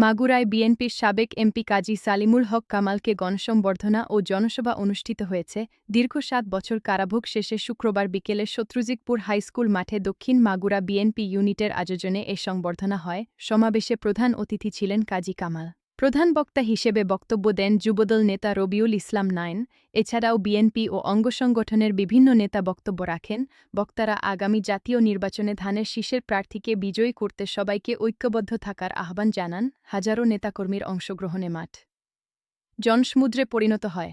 মাগুরায় বিএনপির সাবেক এমপি কাজী সালিমুল হক কামালকে গণসম্বর্ধনা ও জনসভা অনুষ্ঠিত হয়েছে দীর্ঘ সাত বছর কারাভোগ শেষে শুক্রবার বিকেলে শত্রুজিকপুর হাইস্কুল মাঠে দক্ষিণ মাগুরা বিএনপি ইউনিটের আয়োজনে এ সংবর্ধনা হয়। সমাবেশে প্রধান অতিথি ছিলেন কাজী কামাল। প্রধান বক্তা হিসেবে বক্তব্য দেন যুবদল নেতা রবিউল ইসলাম নাইন এছাড়াও বিএনপি ও অঙ্গসংগঠনের বিভিন্ন নেতা বক্তব্য রাখেন। বক্তারা আগামী জাতীয় নির্বাচনে ধানের শীষের প্রার্থীকে বিজয়ী করতে সবাইকে ঐক্যবদ্ধ থাকার আহ্বান জানান হাজারো নেতাকর্মীর অংশগ্রহণে মাঠ। জনসমুদ্রে পরিণত হয়।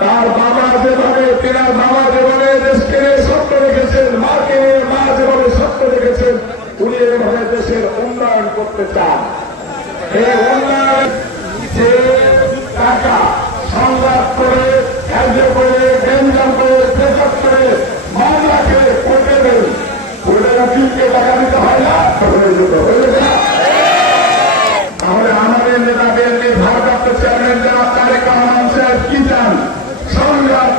তার বাবা যেভাবে তেনার বাবা যেভাবে দেশকে সত্য রেখেছেন, মাকে মা যেভাবে সত্য রেখেছেন, উনি এভাবে দেশের উন্নয়ন করতে চান। এই উন্নয়ন যে টাকা সংবাদ করে, কার্য করে গ্যাঞ্জাম করে চেকআপ করে